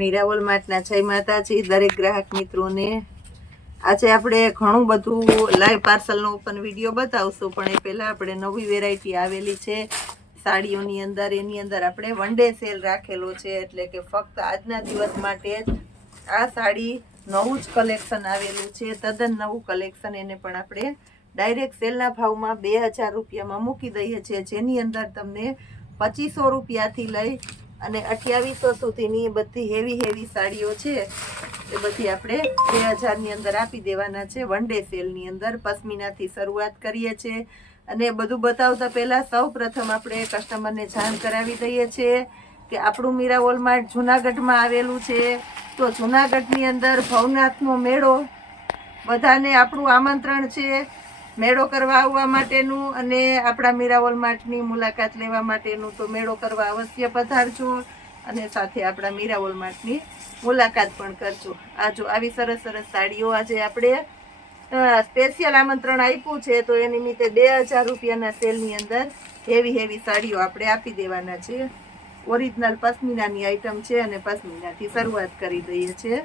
મીરાવોલ માર્ટના જય માતાજી દરેક ગ્રાહક મિત્રોને। આજે આપણે ઘણું બધું લાઈવ પાર્સલનો પણ વિડીયો બતાવશું, પણ એ પહેલાં આપણે નવી વેરાયટી આવેલી છે સાડીઓની અંદર। એની અંદર આપણે વન ડે સેલ રાખેલો છે, એટલે કે ફક્ત આજના દિવસ માટે જ આ સાડી નવું જ કલેક્શન આવેલું છે, તદ્દન નવું કલેક્શન। એને પણ આપણે ડાયરેક્ટ સેલના ભાવમાં 2000 રૂપિયામાં મૂકી દઈએ છીએ, જેની અંદર તમને 2500 રૂપિયાથી લઈ અને 2800 સુધીની બધી હેવી સાડીઓ છે એ બધી આપણે 2000 ની અંદર આપી દેવાના છે વન ડે સેલની અંદર। પશ્મિનાથી શરૂઆત કરીએ છીએ, અને બધું બતાવતા પહેલા સૌ પ્રથમ આપણે કસ્ટમરને જાણ કરાવી દઈએ છીએ કે આપણું મીરાવોલ માર્ટ જુનાગઢમાં આવેલું છે। તો જુનાગઢની અંદર ભવનાથનો મેળો, બધાને આપણું આમંત્રણ છે મેળો કરવા આવવા માટેનું, અને આપણા મીરાવોલ માર્ટની મુલાકાત લેવા માટેનું। તો મેળો કરવા અવશ્ય પધારજો અને સાથે આપણા મીરાવોલ માર્ટની મુલાકાત પણ કરજો। આ જો આવી સરસ સાડીઓ આજે આપણે સ્પેશિયલ આમંત્રણ આપ્યું છે, તો એ નિમિત્તે 2000 રૂપિયાના સેલની અંદર હેવી સાડીઓ આપણે આપી દેવાના છે। ઓરિજિનલ પશ્મિનાની આઈટમ છે, અને પશ્મિનાથી શરૂઆત કરી દઈએ છીએ।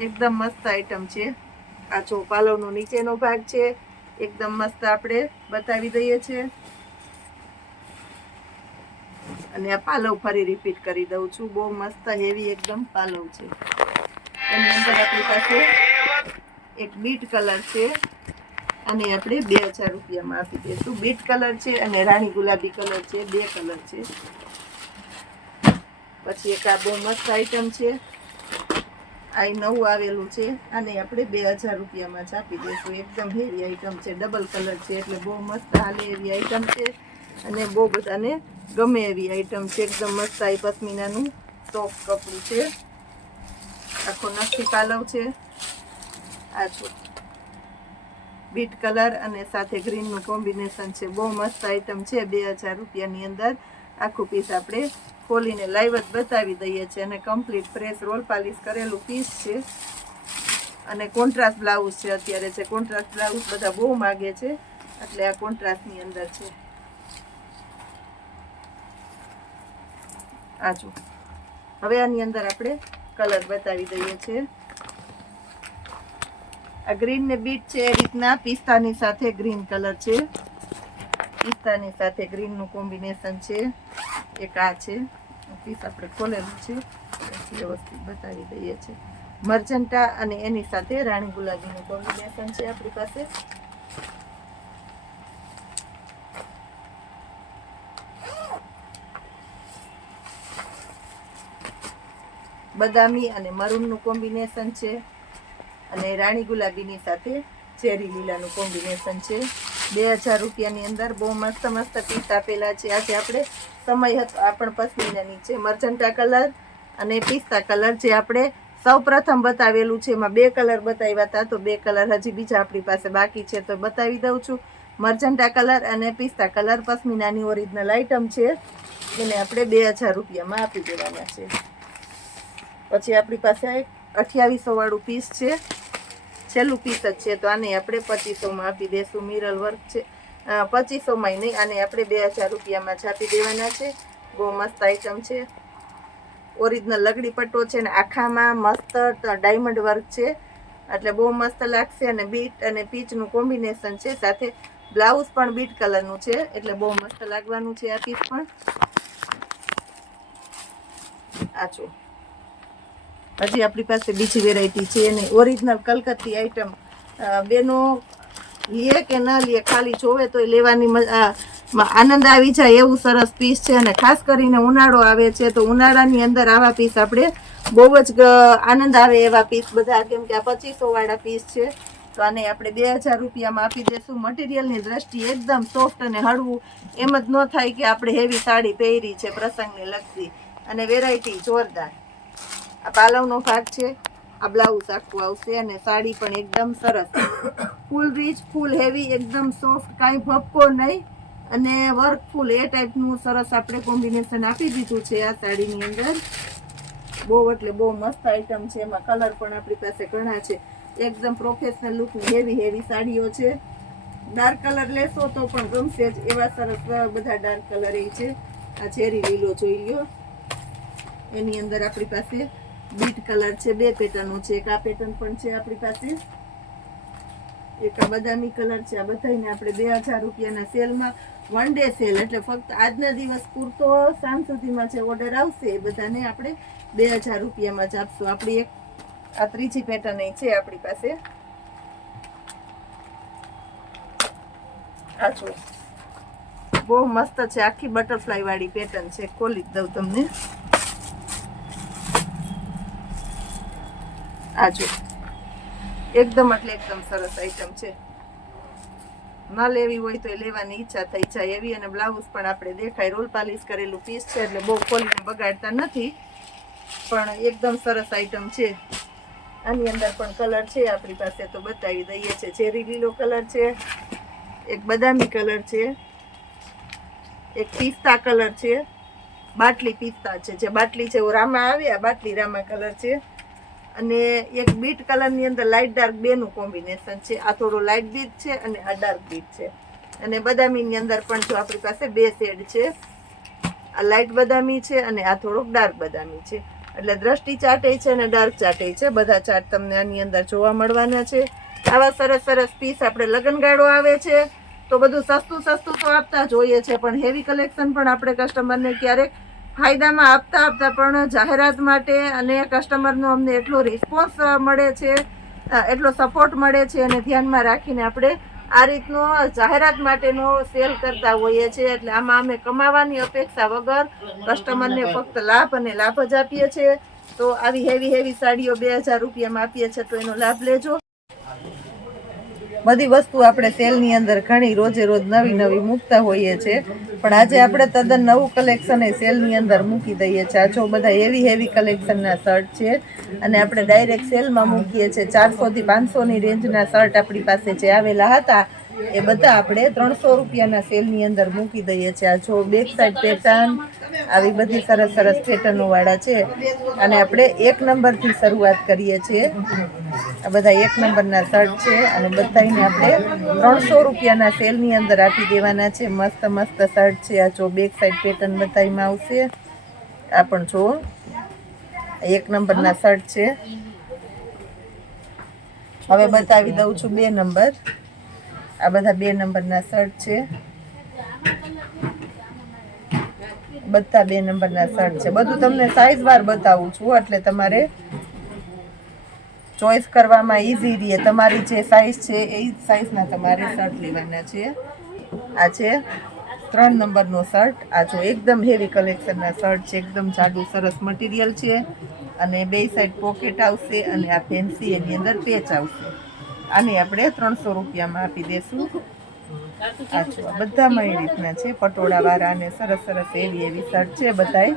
એકદમ મસ્ત આઈટમ છે। આ જો પાલવનો નીચેનો ભાગ છે, એકદમ મસ્ત આપણે બતાવી દઈએ છીએ, અને આ પાલવ ફરી રિપીટ કરી દઉં છું। બહુ મસ્ત હેવી એકદમ પાલવ છે। એની અંદર આપણી પાસે એક બીટ કલર છે, અને આપણે 2000 રૂપિયામાં આપી દઈશું। બીટ કલર છે અને રાણી ગુલાબી કલર છે, બે કલર છે। પછી એક આ બહુ મસ્ત આઈટમ છે, આ નવું આવેલું છે, આને આપણે 2000 રૂપિયામાં જ આપી દઈશું। એકદમ હેવી આઈટમ છે, ડબલ કલર છે, એટલે બહુ મસ્ત હાલે એવી આઈટમ છે, અને બહુ બધાને ગમે એવી આઈટમ છે। એકદમ મસ્ત આ પશ્મિનાનું સોફ્ટ કપડું છે, આખો નકશી પાલવ છે। આ જો બીટ કલર અને સાથે ગ્રીનનું કોમ્બિનેશન છે, બહુ મસ્ત આઈટમ છે। 2000 રૂપિયાની અંદર આખું પીસ આપણે ખોલીને લાઈવ જ બતાવી દઈએ છીએ, અને કમ્પ્લીટ ફ્રેશ રોલ પાલિશ કરેલું પીસ છે, અને કોન્ટ્રાસ્ટ બ્લાઉઝ છે। અત્યારે છે કોન્ટ્રાસ્ટ બ્લાઉઝ બધા બહુ માગે છે, એટલે આ કોન્ટ્રાસ્ટની અંદર છે। આ જો હવે આની અંદર આપણે કલર બતાવી દઈએ છીએ। આ ગ્રીન ને બીટ છે, એ રીતના પિસ્તાની સાથે ગ્રીન કલર છે, પિસ્તાની સાથે ગ્રીનનું કોમ્બિનેશન છે। એક આ છે પીસ આપણે ખોલેલું છે, વ્યવસ્થિત બતાવી દઈએ છીએ। મર્જન્ટા અને એની સાથે રાણી ગુલાબીનું કોમ્બિનેશન છે આપણી પાસે। બદામી અને મરૂનનું કોમ્બિનેશન છે, અને રાણી ગુલાબીની સાથે ચેરી લીલાનું કોમ્બિનેશન છે। 2000 રૂપિયાની અંદર બહુ મસ્ત પીસ આપેલા છે। આજે આપણે સમય હતો આપણ પશ્મિનાની છે, મર્જન્ટા કલર અને પિસ્તા કલર જે આપણે સૌ પ્રથમ બતાવેલું છે, એમાં 2 કલર બતાવ્યા હતા, તો 2 કલર હજી બીજા આપણી પાસે બાકી છે, તો બતાવી દઉં છું। મર્જન્ટા કલર અને પિસ્તા કલર પશ્મિનાની ઓરિજિનલ આઈટમ છે, એને આપણે 2000 રૂપિયામાં આપી દેવાના છે। પછી આપણી પાસે એક 2800 વાળું પીસ છે, છેલ્લું પીસ જ છે, તો આને આપણે 2500માં આપી દઈશું। મિરર વર્ક છે, 2500માં નહીં, આને આપણે 2000 રૂપિયામાં જ આપી દેવાના છે। બહુ મસ્ત આઈટમ છે, ઓરિજિનલ લગડી પટ્ટો છે, ને આખામાં મસ્ત ડાયમંડ વર્ક છે, એટલે બહુ મસ્ત લાગશે। અને બીટ અને પીચનું કોમ્બિનેશન છે, સાથે બ્લાઉઝ પણ બીટ કલરનું છે, એટલે બહુ મસ્ત લાગવાનું છે આ પીસ પણ। આ જો હજી આપણી પાસે બીજી વેરાયટી છે, અને ઓરિજિનલ કલકત્તી આઈટમ બેનો લે કે ના લે, ખાલી જોવે તો લેવાની આનંદ આવી જાય એવું સરસ પીસ છે। અને ખાસ કરીને ઉનાળો આવે છે, તો ઉનાળાની અંદર આવા પીસ આપણે બહુ જ આનંદ આવે એવા પીસ બધા, કેમ કે આ 2500 વાળા પીસ છે, તો આને આપણે 2000 રૂપિયામાં આપી દઈશું। મટીરિયલની દ્રષ્ટિએ એકદમ સોફ્ટ અને હળવું, એમ જ ન થાય કે આપણે હેવી સાડી પહેરી છે પ્રસંગને લગતી, અને વેરાયટી જોરદાર। આ પાલવનો ભાગ છે, આ બ્લાઉઝ આખું આવશે, અને સાડી પણ એકદમ સરસ, ફૂલ રીચ, ફૂલ હેવી, એકદમ સોફ્ટ, કાંઈ ભપકો નહીં, અને વર્કફુલ એ ટાઈપનું સરસ આપણે કોમ્બિનેશન આપી દીધું છે આ સાડીની અંદર। બહુ એટલે બહુ મસ્ત આઈટમ છે, એમાં કલર પણ આપણી પાસે ઘણા છે, એકદમ પ્રોફેશનલ લુકની હેવી સાડીઓ છે। ડાર્ક કલર લેશો તો પણ ગમશે જ, એવા સરસ બધા ડાર્ક કલર એ છે। આ ચેરી લીલો જોઈ લ્યો, એની અંદર આપણી પાસે બીટ કલર છે, 2 પેટર્નો છે. એક આ પેટર્ન પણ છે આપણી પાસે, એક આ બદામી કલર છે. આ બધાને આપણે 2000 રૂપિયાના સેલમાં, 1 ડે સેલ એટલે ફક્ત આજના દિવસ પૂરતો સાંજ સુધીમાં જે ઓર્ડર આવશે એ બધાને આપણે 2000 રૂપિયામાં જ આપશું. આપણી એક આ ત્રીજી પેટર્ન છે આપણી પાસે. આ જો બહુ મસ્ત છે, આખી બટરફ્લાય વાળી પેટર્ન છે. ખોલી દઉં તમને. આ જો એકદમ એટલે એકદમ સરસ આઈટમ છે. ન લેવી હોય તો એ લેવાની ઈચ્છા થઈ જાય એવી. અને બ્લાઉઝ પણ આપણે દેખાય, રોલ પાલિશ કરેલું પીસ છે એટલે બહુ ખોલીને બગાડતા નથી, પણ એકદમ સરસ આઈટમ છે. આની અંદર પણ કલર છે આપણી પાસે, તો બતાવી દઈએ છે. ચેરી લીલો કલર છે, એક બદામી કલર છે, એક પિસ્તા કલર છે, બાટલી પિસ્તા છે, જે બાટલી છે રામા આવે, આ બાટલી રામા કલર છે. અને એક બીટ કલરની અંદર લાઇટ ડાર્ક બેનું કોમ્બિનેશન છે. આ થોડો લાઇટ બીટ છે અને આ ડાર્ક બીટ છે. અને બદામીની અંદર પણ જો આપણી પાસે 2 શેડ છે. આ લાઇટ બદામી છે અને આ થોડોક ડાર્ક બદામી છે. એટલે દ્રષ્ટિ ચાટે છે અને ડાર્ક ચાટે છે. બધા ચાટ તમને આની અંદર જોવા મળવાના છે. આવા સરસ સરસ પીસ આપણે લગ્નગાળો આવે છે તો બધું સસ્તું સસ્તું તો આપતા જ હોઈએ છે, પણ હેવી કલેક્શન પણ આપણે કસ્ટમરને ક્યારેક ફાયદામાં આપતા પણ જાહેરાત માટે અને કસ્ટમરનો અમને એટલો રિસ્પોન્સ મળે છે, એટલો સપોર્ટ મળે છે, અને ધ્યાનમાં રાખીને આપણે આ રીતનો જાહેરાત માટેનો સેલ કરતા હોઈએ છીએ. એટલે આમાં અમે કમાવાની અપેક્ષા વગર કસ્ટમરને ફક્ત લાભ અને લાભ જ આપીએ છીએ. તો આવી હેવી સાડીઓ 2000 રૂપિયામાં આપીએ છીએ, તો એનો લાભ લેજો. બધી વસ્તુ આપણે સેલની અંદર ઘણી રોજે રોજ નવી મૂકતા હોઈએ છીએ, પણ આજે આપણે તદ્દન નવું કલેક્શન એ સેલની અંદર મૂકી દઈએ છીએ. આ જો બધા હેવી કલેક્શનના શર્ટ છે અને આપણે ડાયરેક્ટ સેલમાં મૂકીએ છીએ. 400 થી 500ની રેન્જના શર્ટ આપણી પાસે જે આવેલા હતા એ બધા આપણે 300 રૂપિયાના સેલની અંદર મૂકી દઈએ છીએ. આ જો બેક સાઈડ પેટર્ન, આવી બધી સરસ સરસ પેટર્નો વાળા છે. અને આપણે 1 નંબરથી શરૂઆત કરીએ છીએ. આ બધા 1 નંબરના શર્ટ છે અને બધાને આપણે 300 રૂપિયાના સેલની અંદર આપી દેવાના છે. મસ્ત મસ્ત શર્ટ છે. આ જો બેક સાઈડ પેટર્ન બધામાં આવશે. આ પણ જો 1 નંબરના શર્ટ છે. હવે બતાવી દઉં છું 2 નંબર. આ બધા 2 નંબરના શર્ટ છે. બધા 2 નંબરના શર્ટ છે. બધું તમને સાઈઝ વાર બતાવું છું એટલે તમારે ચોઈસ કરવામાં ઈઝી રહે. તમારી જે સાઈઝ છે એ જ સાઈઝના તમારે શર્ટ લેવાના છે. આ છે 3 નંબરનો શર્ટ. આ જો એકદમ હેવી કલેક્શનના શર્ટ છે. એકદમ જાડું સરસ મટીરિયલ છે અને 2 સાઈડ પોકેટ આવશે અને આ ફેન્સી એની અંદર પેચ આવશે. આને આપણે 300 રૂપિયામાં આપી દેશું. આ જો બધામાં એ રીતના છે, પટોળાવાળા અને સરસ સરસ એવી શર્ટ છે બધાય.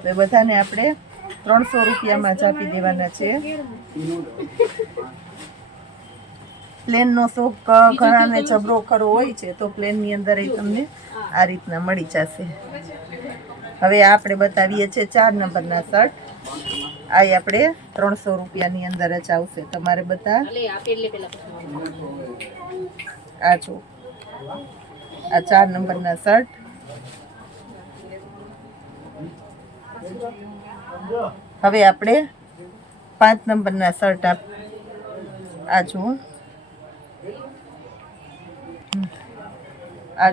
તો એ બધાને આપણે 300 રૂપિયામાં જ આપી દેવાના છે. પ્લેનનો શોખ ઘણાને જબરો ખરો હોય છે, તો પ્લેનની અંદર તમને આ રીતના મળી જશે. હવે આપણે બતાવીએ છીએ 4 નંબરના શર્ટ. આ આપણે 300 રૂપિયાની અંદર જ આવશે. તમારે બધા આ જો આ 4 નંબરના શર્ટ. હવે આપણે 5 નંબરના શર્ટ આ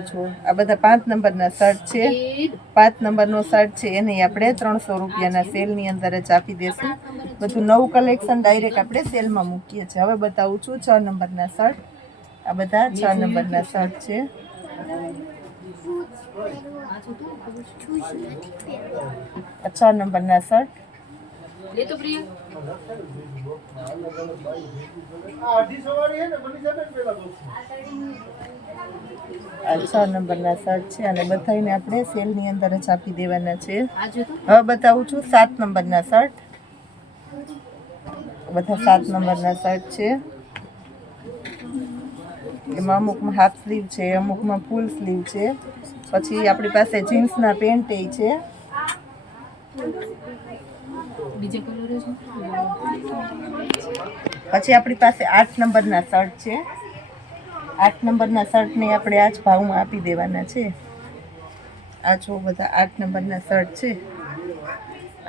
જો આ બધા 5 નંબરના શર્ટ છે. 5 નંબરનો શર્ટ છે એને આપણે 300 રૂપિયાના સેલની અંદર જ આપી દેશું. બધું નવું કલેક્શન ડાયરેક્ટ આપણે સેલમાં મૂકીએ છીએ. હવે બતાવું છું 6 નંબરના શર્ટ. આ બધા 6 નંબરના શર્ટ છે. આ 6 નંબરના શર્ટ. આ 6 નંબરના શર્ટ છે અને બધાને આપણે સેલની અંદર જ આપી દેવાના છે. હવે બતાવું છું 7 નંબરના શર્ટ. બધા 7 નંબરના શર્ટ છે. એમાં અમુકમાં હાફ સ્લીવ છે, અમુકમાં ફૂલ સ્લીવ છે. પછી આપણી પાસે જીન્સના પેન્ટ છે. પછી આપણી પાસે 8 નંબરના શર્ટ છે. 8 નંબરના શર્ટને આપણે આ જ ભાવમાં આપી દેવાના છે. આ જો બધા 8 નંબરના શર્ટ છે.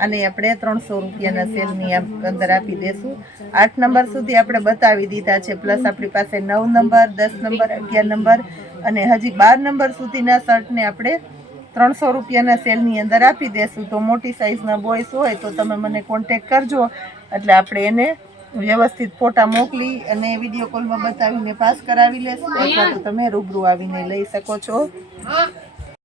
આને આપણે 300 રૂપિયાના સેલની અંદર આપી દેશું. 8 નંબર સુધી આપણે બતાવી દીધા છે, પ્લસ આપણી પાસે 9 નંબર, 10 નંબર, 11 નંબર અને હજી 12 નંબર સુધીના શર્ટને આપણે 300 રૂપિયાના સેલની અંદર આપી દેશું. તો મોટી સાઇઝના બોયસ હોય તો તમે મને કોન્ટેક કરજો, એટલે આપણે એને વ્યવસ્થિત ફોટા મોકલી અને વિડીયો કોલમાં બતાવીને પાસ કરાવી લેશું, અથવા તો તમે રૂબરૂ આવીને લઈ શકો છો.